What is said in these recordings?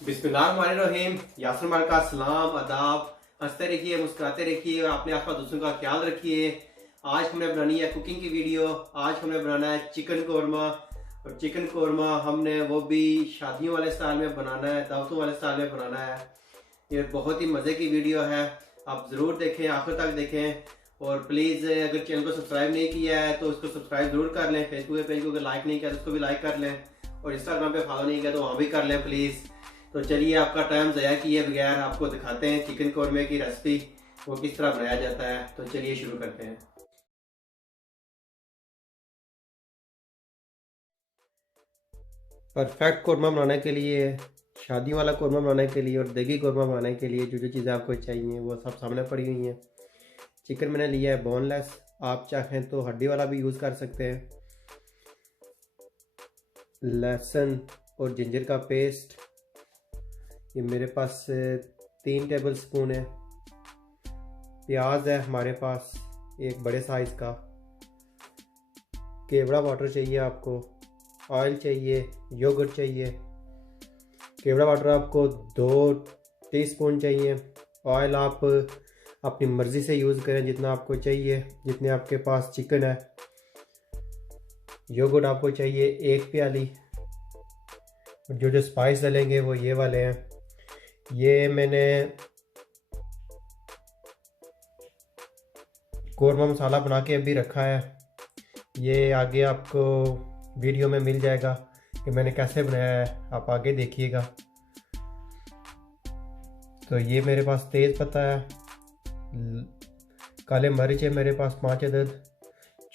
बिस्मिल्लाहिर्रहमानिर्रहीम। यासर मार का सलाम आदाब। हंसते रखिए, मुस्कुराते रखिए और अपने आसपास दूसरों का ख्याल रखिए। आज हमने बनानी है कुकिंग की वीडियो। आज हमने बनाना है चिकन कौरमा। और चिकन कौरमा हमने वो भी शादियों वाले स्टाइल में बनाना है, दावतों वाले स्टाइल में बनाना है। ये बहुत ही मज़े की वीडियो है, आप ज़रूर देखें, आखिर तक देखें। और प्लीज़ अगर चैनल को सब्सक्राइब नहीं किया है तो उसको सब्सक्राइब ज़रूर कर लें। फेसबुक पेज को अगर लाइक नहीं किया तो उसको भी लाइक कर लें, और इंस्टाग्राम पे फॉलो नहीं किया तो वहाँ भी कर लें प्लीज़। तो चलिए, आपका टाइम ज़ाया किए बगैर आपको दिखाते हैं चिकन कौरमे की रेसिपी, वो किस तरह बनाया जाता है। तो चलिए शुरू करते हैं। परफेक्ट कौरमा बनाने के लिए, शादी वाला कौरमा बनाने के लिए और देगी कौरमा बनाने के लिए जो जो चीज़ें आपको चाहिए वो सब सामने पड़ी हुई हैं। चिकन मैंने लिया है बोनलेस, आप चाहें तो हड्डी वाला भी यूज़ कर सकते हैं। लहसुन और जिंजर का पेस्ट, ये मेरे पास 3 टेबल स्पून है। प्याज है हमारे पास एक बड़े साइज़ का। केवड़ा वाटर चाहिए आपको। ऑयल चाहिए, योगर्ट चाहिए। केवड़ा वाटर आपको 2 टीस्पून चाहिए। ऑयल आप अपनी मर्ज़ी से यूज़ करें, जितना आपको चाहिए, जितने आपके पास चिकन है। योगर्ट आपको चाहिए 1 प्याली। जो जो स्पाइस डलेंगे वो ये वाले हैं। ये मैंने कौरमा मसाला बना के अभी रखा है, ये आगे आपको वीडियो में मिल जाएगा कि मैंने कैसे बनाया है, आप आगे देखिएगा। तो ये मेरे पास तेज़ पत्ता है, काले मिर्च है मेरे पास 5 अदद,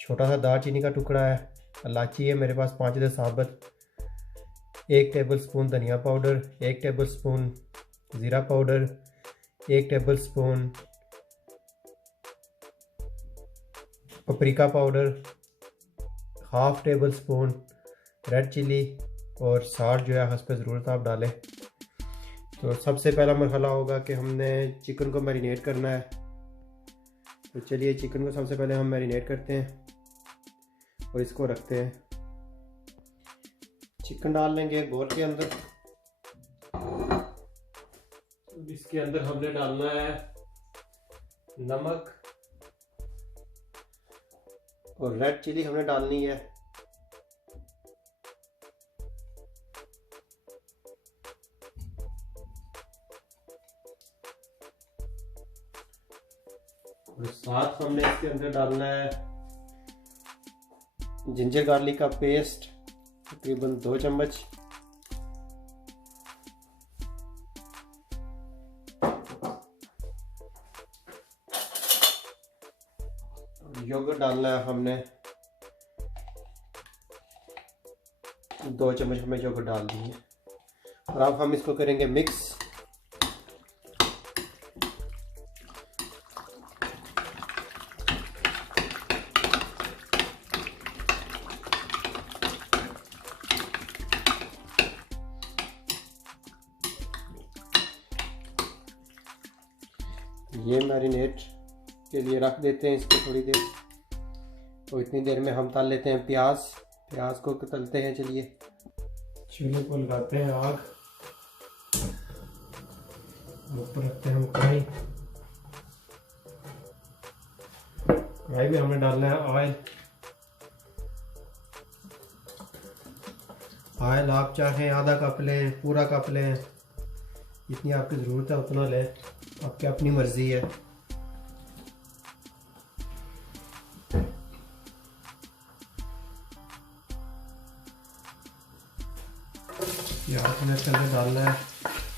छोटा सा दालचीनी का टुकड़ा है, इलायची है मेरे पास 5 अदद साबुत, 1 टेबल स्पून धनिया पाउडर, 1 टेबल स्पून ज़ीरा powder, 1 tablespoon paprika powder, half tablespoon red chilli, और साल्ट जो है हस्ब ज़रूरत आप डालें। तो सबसे पहला मरहला होगा कि हमने चिकन को मैरिनेट करना है। तो चलिए, चिकन को सबसे पहले हम मैरिनेट करते हैं और इसको रखते हैं। चिकन डाल लेंगे एक बोल के अंदर। इसके अंदर हमने डालना है नमक और रेड चिली हमने डालनी है। और साथ हमने इसके अंदर डालना है जिंजर गार्लिक का पेस्ट, तकरीबन 2 चम्मच। योगर्ट डालना है हमने 2 चम्मच, हमें योगर्ट डाल दी है। और अब हम इसको करेंगे मिक्स। ये मैरिनेट के लिए रख देते हैं इसको थोड़ी देर। तो इतनी देर में हम तल लेते हैं प्याज को तलते हैं। चलिए, चूल्हे को लगाते हैं आग, ऊपर रखते हैं हम कढ़ाई में हमने डालना है ऑयल आप चाहें आधा कप लें, पूरा कप लें, जितनी आपकी ज़रूरत है उतना लें, आपकी अपनी मर्ज़ी है। प्याज हमें इसके अंदर डालना है।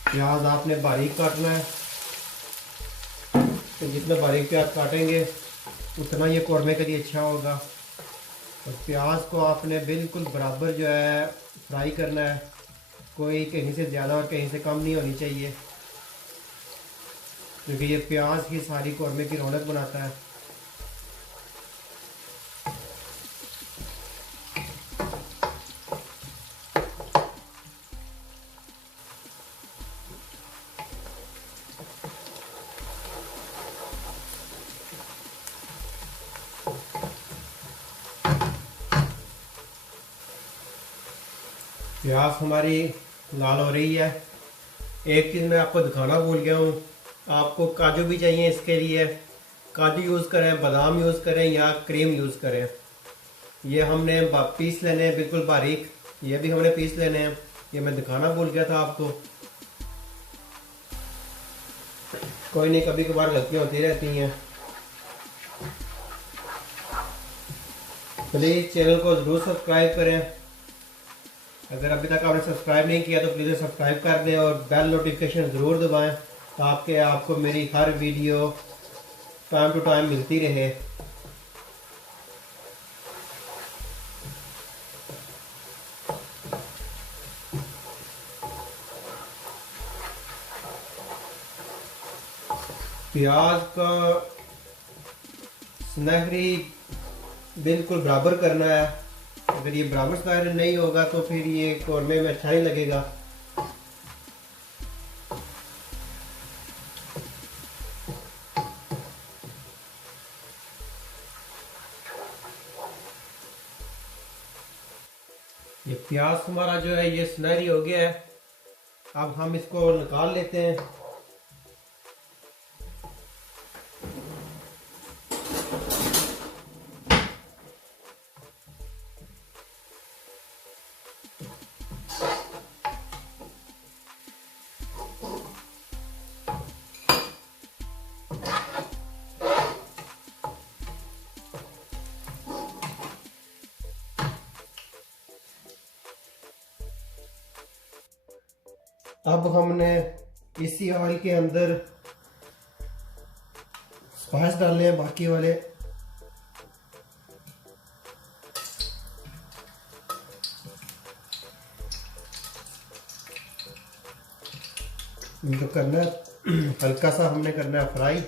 प्याज आपने बारीक काटना है, तो जितना बारीक प्याज काटेंगे उतना ये कौरमे के लिए अच्छा होगा। और प्याज को आपने बिल्कुल बराबर जो है फ्राई करना है, कोई कहीं से ज़्यादा और कहीं से कम नहीं होनी चाहिए, क्योंकि ये प्याज ही सारी कौरमे की रौनक बनाता है। प्याज हमारी लाल हो रही है, एक चीज़ मैं आपको दिखाना भूल गया हूँ, आपको काजू भी चाहिए। इसके लिए काजू यूज़ करें, बादाम यूज़ करें या क्रीम यूज़ करें। ये हमने पीस लेने हैं बिल्कुल बारीक, ये भी हमने पीस लेने हैं। ये मैं दिखाना भूल गया था आपको। कोई नहीं, कभी कभार गलतियाँ होती रहती हैं। प्लीज़ चैनल को ज़रूर सब्सक्राइब करें। अगर अभी तक आपने सब्सक्राइब नहीं किया तो प्लीज़ सब्सक्राइब कर दें और बेल नोटिफिकेशन ज़रूर दबाएं ताकि आपको मेरी हर वीडियो टाइम टू टाइम मिलती रहे। प्याज का सुनहरी बिल्कुल बराबर करना है। अगर ये बराबर सुनहरी नहीं होगा तो फिर ये कौरमे में अच्छा नहीं लगेगा। ये प्याज हमारा जो है ये सुनहरी हो गया है। अब हम इसको निकाल लेते हैं। अब हमने इसी ऑयल के अंदर स्पाइस डालने हैं बाकी वाले। इनको करना है हल्का सा, हमने करना है फ्राई।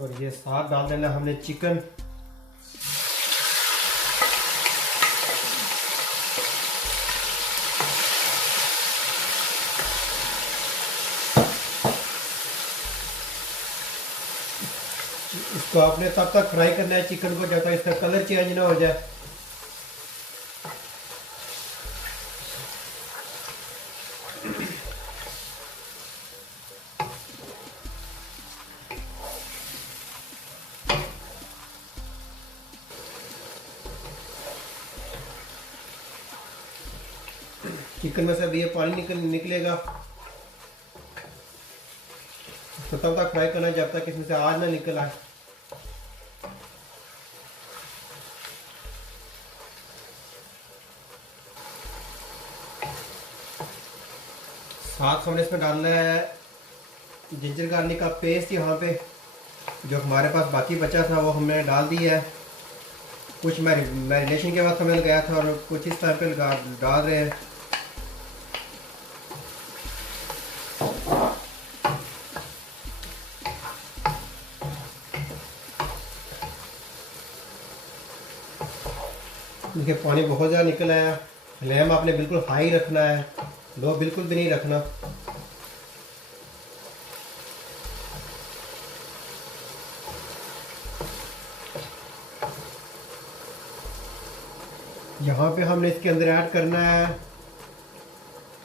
और ये साथ डाल देना हमने चिकन। इसको आपने तब तक फ्राई करना है चिकन को जब तक इसका कलर चेंज ना हो जाए। चिकन में से अभी ये पानी निकलेगा, तो तब तक फ्राई करना है जब तक इसमें से आग ना निकल आए। साथ हमने इसमें डालना है जिंजर गार्लिक का पेस्ट। यहाँ पे जो हमारे पास बाकी बचा था वो हमने डाल दिया है। कुछ मैरिनेशन के वक्त हमें लगाया था और कुछ इस टाइम पे डाल रहे हैं। देखिए पानी बहुत ज़्यादा निकल आया। फ्लेम आपने बिल्कुल हाई रखना है, लो बिल्कुल भी नहीं रखना। यहाँ पे हमने इसके अंदर ऐड करना है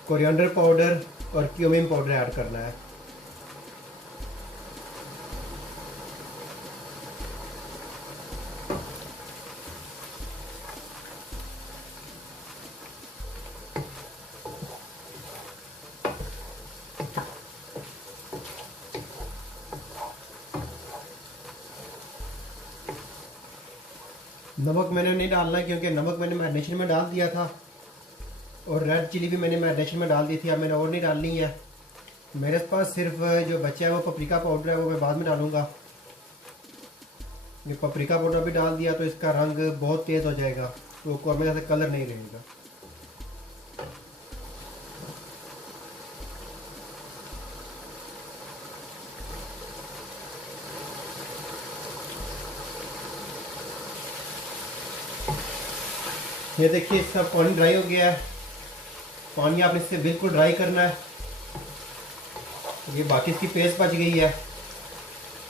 कोरिएंडर पाउडर और क्यूमिन पाउडर ऐड करना है। नमक मैंने नहीं डालना क्योंकि नमक मैंने मैरिनेशन में डाल दिया था और रेड चिली भी मैंने मैरिनेशन में डाल दी थी। अब मैंने और नहीं डालनी है। मेरे पास सिर्फ जो बचा है वो पपरिका पाउडर है, वो मैं बाद में डालूंगा। ये पपरिका पाउडर भी डाल दिया तो इसका रंग बहुत तेज़ हो जाएगा, तो कौरमे जैसे कलर नहीं रहेगा। ये देखिए इसका पानी ड्राई हो गया है। पानी आपने इससे बिल्कुल ड्राई करना है। ये बाकी इसकी पेस्ट बच गई है,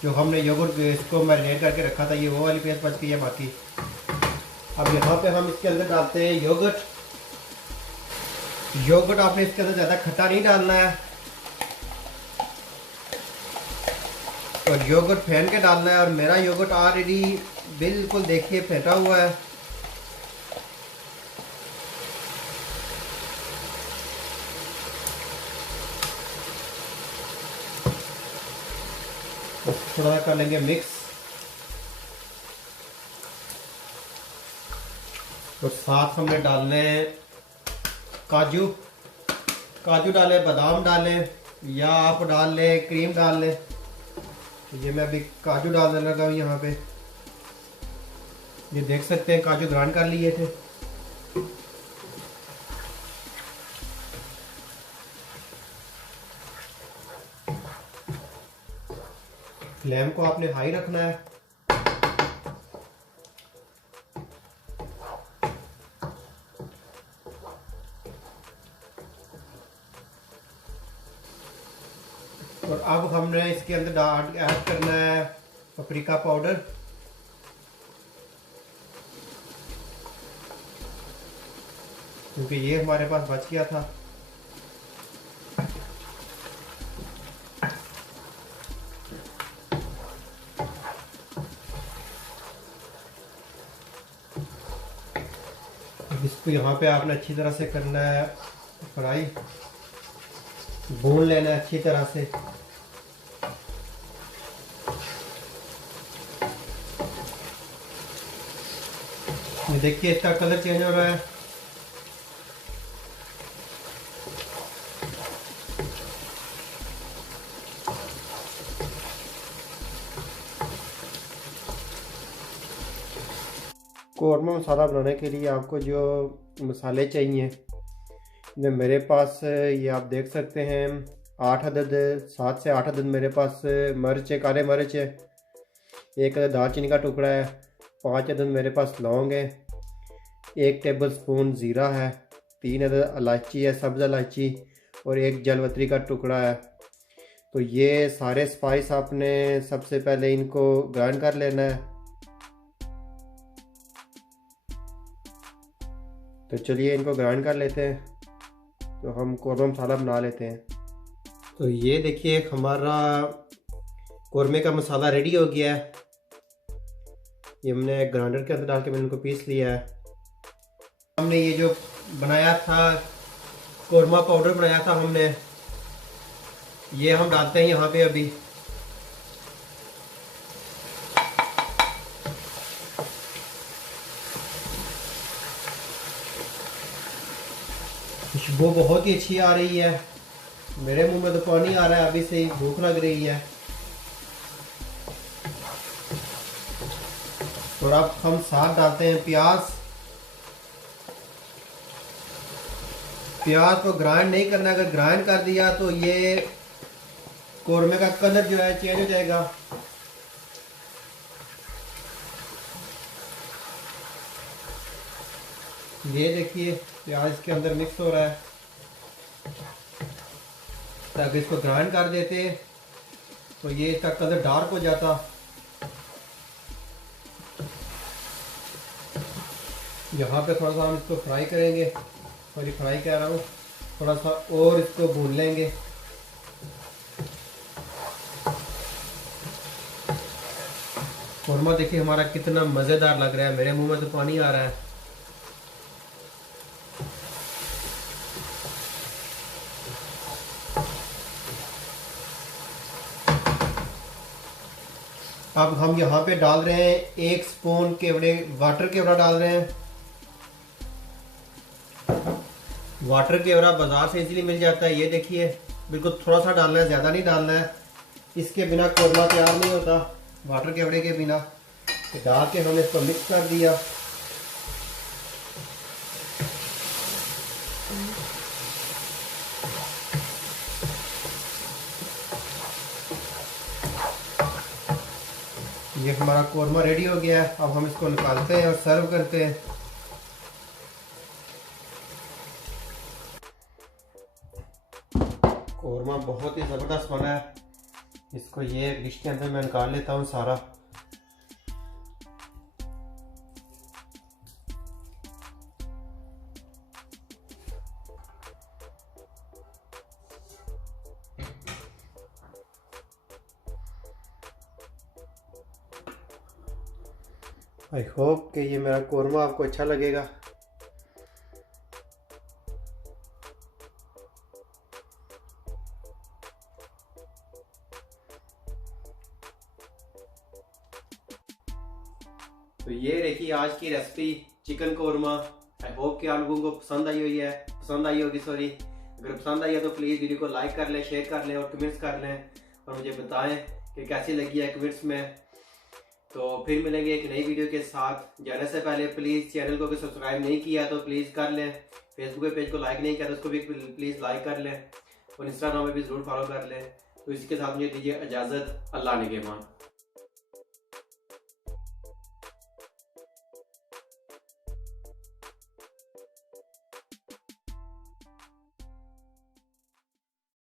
जो हमने योगर्ट इसको मैरिनेट करके रखा था, ये वो वाली पेस्ट बच गई है बाकी। अब यहाँ पे हम इसके अंदर डालते हैं योगर्ट। योगर्ट आपने इसके अंदर ज़्यादा खट्टा नहीं डालना है और योगर्ट फेंट के डालना है। और मेरा योगर्ट ऑलरेडी बिल्कुल देखिए फेंटा हुआ है। थोड़ा कर लेंगे मिक्स और साथ हमने डालने काजू। काजू डालें, बादाम डालें या आप डाल लें क्रीम डाल लें। ये मैं अभी काजू डालने लगा हूँ यहाँ पे। ये देख सकते हैं काजू ग्राइंड कर लिए थे। फ्लेम को आपने हाई रखना है। और अब हमने इसके अंदर ऐड करना है पपरिका पाउडर। क्योंकि ये हमारे पास बच गया था। इसको यहाँ पे आपने अच्छी तरह से करना है फ्राई, भून लेना है अच्छी तरह से। देखिए इसका कलर चेंज हो रहा है। कौरमा मसाला बनाने के लिए आपको जो मसाले चाहिए, मेरे पास ये आप देख सकते हैं 8 अदद 7 से 8 अदद मेरे पास मिर्च है, काले मिर्च है। 1 अदद दालचीनी का टुकड़ा है। 5 अदद मेरे पास लौंग है। 1 टेबल स्पून ज़ीरा है। 3 अदद इलायची है, सब्ज़ इलायची, और 1 जलवतरी का टुकड़ा है। तो ये सारे स्पाइस आपने सबसे पहले इनको ग्राइंड कर लेना है। तो चलिए इनको ग्राइंड कर लेते हैं। तो हम कौरमा मसाला बना लेते हैं। तो ये देखिए हमारा कौरमे का मसाला रेडी हो गया है। ये हमने ग्राइंडर के अंदर डाल के मैंने इनको पीस लिया है। हमने ये जो बनाया था कौरमा पाउडर बनाया था हमने, ये हम डालते हैं यहाँ पे अभी। खुशबू बहुत ही अच्छी आ रही है। मेरे मुंह में तो पानी आ रहा है, अभी से ही भूख लग रही है। और अब हम साथ डालते हैं प्याज। प्याज को ग्राइंड नहीं करना, अगर ग्राइंड कर दिया तो ये कौरमे का कलर जो है चेंज हो जाएगा। ये देखिए प्याज इसके अंदर मिक्स हो रहा है। तो अगर इसको ग्राइंड कर देते तो ये इसका कलर डार्क हो जाता। यहाँ पे थोड़ा सा हम इसको फ्राई करेंगे। सॉरी फ्राई कह रहा हूँ, थोड़ा सा और इसको भून लेंगे। कौरमा देखिए हमारा कितना मज़ेदार लग रहा है। मेरे मुंह में तो पानी आ रहा है। अब हम यहाँ पे डाल रहे हैं 1 स्पून केवड़े वाटर केवड़ा डाल रहे हैं। वाटर केवड़ा बाजार से इजीली मिल जाता है। ये देखिए बिल्कुल थोड़ा सा डालना है, ज़्यादा नहीं डालना है। इसके बिना कौरमा तैयार नहीं होता, वाटर केवड़े के बिना। तो डाल के हमने इसको मिक्स कर दिया। ये हमारा कौरमा रेडी हो गया है। अब हम इसको निकालते हैं और सर्व करते हैं। कौरमा बहुत ही ज़बरदस्त बना है। इसको ये डिश के अंदर मैं निकाल लेता हूँ सारा। आई होप कि ये मेरा कौरमा आपको अच्छा लगेगा। तो ये देखिए आज की recipe chicken korma. I hope कि आप लोगों को पसंद आई होगी सॉरी। अगर पसंद आई है तो प्लीज़ वीडियो को लाइक कर लें, शेयर कर लें और कमेंट्स कर लें और मुझे बताएं कि कैसी लगी है कमेंट्स में। तो फिर मिलेंगे एक नई वीडियो के साथ। जाने से पहले प्लीज़ चैनल को अगर सब्सक्राइब नहीं किया तो प्लीज़ कर लें। फेसबुक के पेज को लाइक नहीं किया तो उसको भी प्लीज़ लाइक कर लें और इंस्टाग्राम में भी ज़रूर फॉलो कर लें। तो इसके साथ मुझे दीजिए इजाज़त। अल्लाह निगहबान।